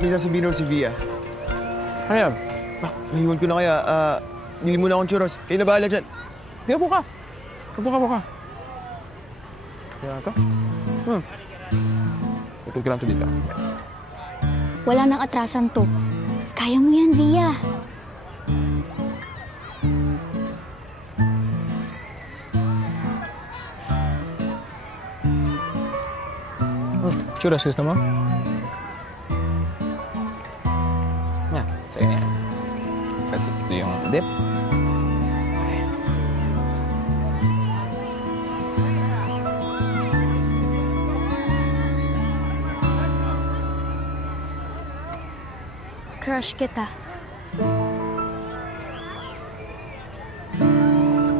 May sasabihin ako si Via. Ano yan? Naiwan ko na kaya. Bili mo na akong churros. Kayo na bahala dyan. Di, buka. Buka. Kaya ito? Ipag ko lang ito dito. Wala nang atrasan to. Kaya mo yan, Via. Churros, gusto mo? Yan, sa'yo na yan. At ito yung dip. Crush kita.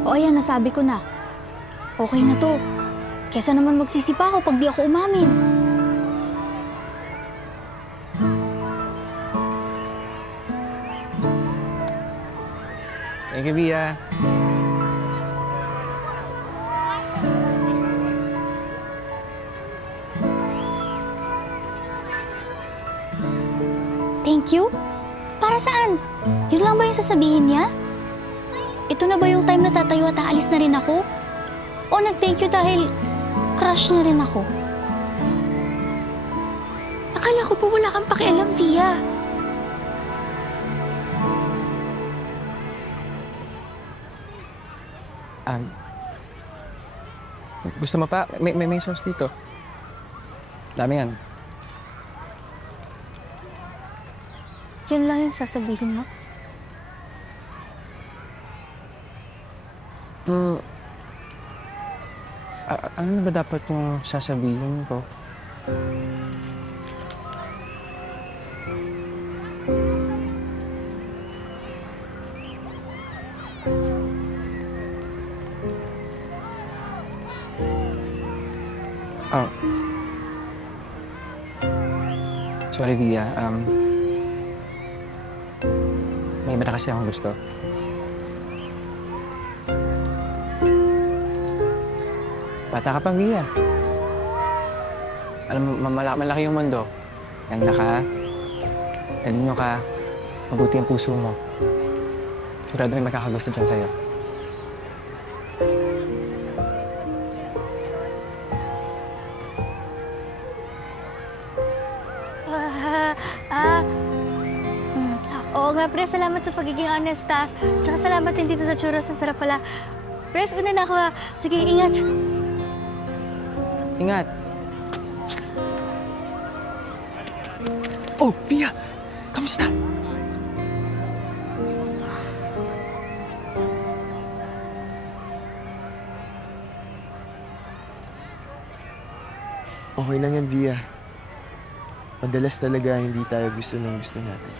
O ayan, nasabi ko na. Okay na to. Kesa naman magsisipa ako pag di ako umamin. Thank you, Via. Thank you? Para saan? Yun lang ba yung sasabihin niya? Ito na ba yung time na tatayo at aalis na rin ako? O nag-thank you dahil crush na rin ako? Akala ko pa wala kang pakialam, Via. Gusto mo pa? May sauce dito. Dami yan. Yun lang yung sasabihin mo? Ano na ba dapat yung sasabihin ko? Sorry, Via. May iba na kasi akong gusto. Bata ka pa, Via. Alam mo, malaki yung mundo. Ganda ka, talino ka, mabuti ang puso mo. Sigurado may magkakagusto dyan sa'yo. Oo nga, Pres. Salamat sa pagiging honest, ha. Tsaka salamat din dito sa churros. Ang sarap pala. Pres, una na ako, ha. Sige, ingat. Ingat. Oh, Via! Kamusta? Okay lang yan, Via. Madalas talaga hindi tayo gusto ng gusto natin.